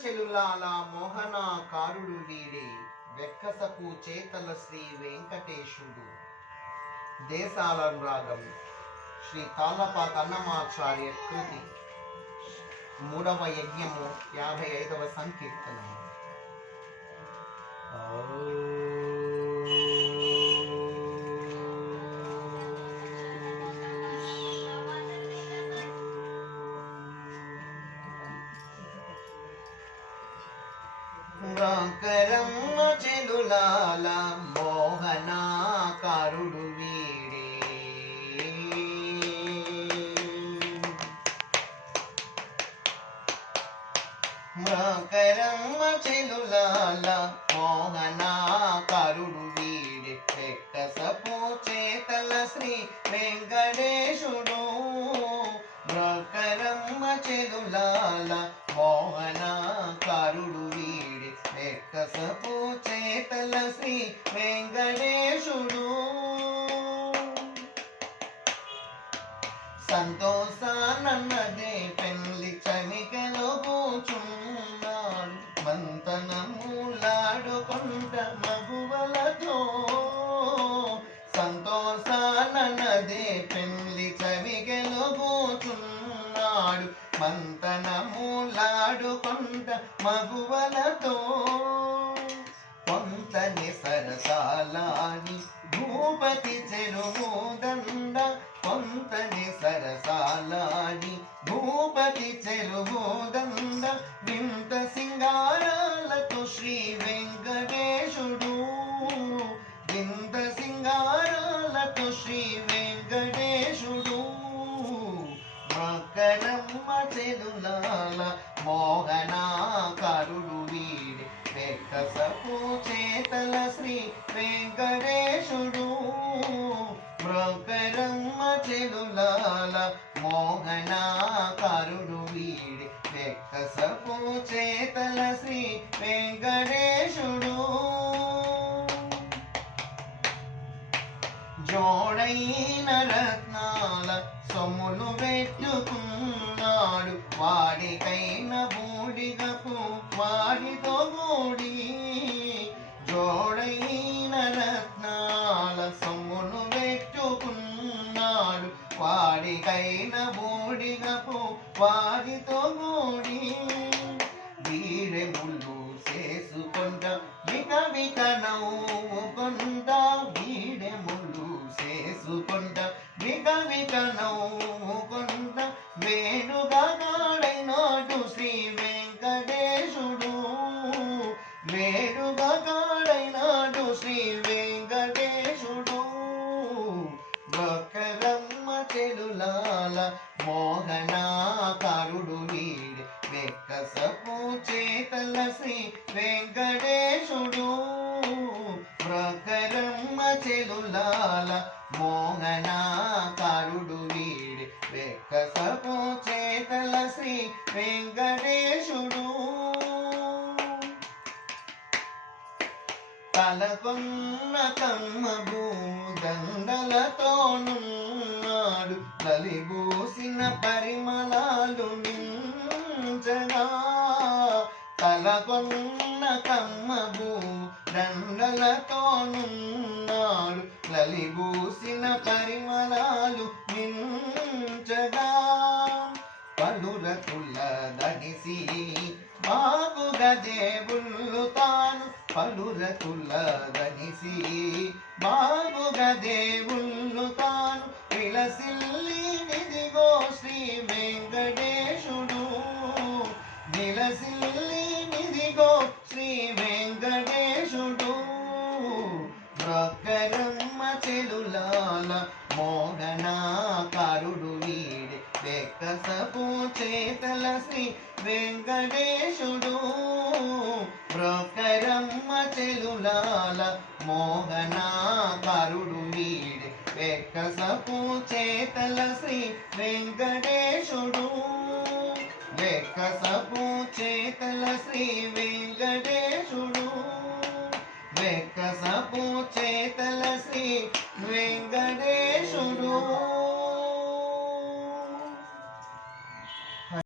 చెలులాల మోహనాకారుడు వీడే వెక్కసపు చేతల శ్రీ వెంకటేశుడు. దేశాలనురాగం శ్రీ తాళ్ళపాక అన్నమాచార్య కృతి. 3వ యజ్ఞము 55వ సంకీర్తనము. రాకరమ్మ చెలులాల మోహనాకారుడు వీడే రాకరమ్మ చెలులాల మోహనాకారుడు వీడే వెక్కసపు చేతల శ్రీ వెంకటేశుడు. రాకరమ్మ చెలులాల మోహనాకారుడు వీడే వెక్కసపు చేతల శ్రీ వెంకటేశుడు. సంతోషానన్నదే పెళ్లి చనికలో కూచున్నాడు. మంతనములాడుకొంట మగువలతో సంతోషానన్నదే పెళ్లి చనికలో కూచున్నాడు. మంతనములాడుకొంట మగువలతో కొంతని సరసాలాని భూపతి చెరువుదండ. కొంతని సరసాలాని భూపతి చెరువుదండ. వింత సింగారాలతో శ్రీ వెంకటేశుడు. వింత సింగారాలతో శ్రీ వెంకటేశుడు. మకరమ్మ చెలులాల మోహనాకారుడు వీడే వెక్కసపు చేతల శ్రీ వెంకటేశుడు. మకరమ్మ చెలులాల మోహనాకారుడు వీడే వెక్కసపు చేతల శ్రీ వెంకటేశుడు. జోడైన రత్నాల సొమ్ములు పెట్టుకున్నాడు. వాడికైన బూడిగపు వాడితో కూడి. జోడైన రత్నాల సొమ్ములు పెట్టుకున్నాడు. వాడికైన బూడిగపు వాడితో కూడి. వీడే ముళ్ళు చేసుకుంట విక విక నవ్వుకుంట. వీడే ముళ్ళు చేసుకుంట విక విక నవ్వుకుంట. వేడుగా కాడైనాడు శ్రీ వెంకటేశుడు. వేడుగా కాడైనాడు శ్రీ వెంకటేశుడు. మకరమ్మ చెలులాల మోహనాకారుడు వీడే వెక్కసపు చేతల శ్రీ వెంకటేశుడు. మకరమ్మ చెలులాల మోహనాకారుడు వీడే వెక్కసపు చేతల శ్రీ వెంకటేశుడు. తలకొన్న కమ్మబూ దండలతోనున్నాడు. లలిబూసిన పరిమళాలు మించగా. తలకొన్న కమ్మబూ దండలతోనున్నాడు. లలిబూసిన పరిమళాలు మించగా. పలురకుల దనిసి బాగుగా దేవుళ్ళు తాను. పలురకుల దనిసి బాగుగా దేవుళ్ళు తాను. విలసిల్లి నిదిగో శ్రీ వెంకటేశుడు. విలసిల్లి నిదిగో శ్రీ వెంకటేశుడు. మకరమ్మ చెలులాల మోహనాకారుడు వీడే వెక్కసపు చేతల శ్రీ వెంకటేశుడు. మకరమ్మ చెలులాల మోహనాకారుడు వీడే వెక్కసపు చేతల శ్రీ వెంకటేశుడు. వెక్కసపు చేతల శ్రీ వెంకటేశుడు.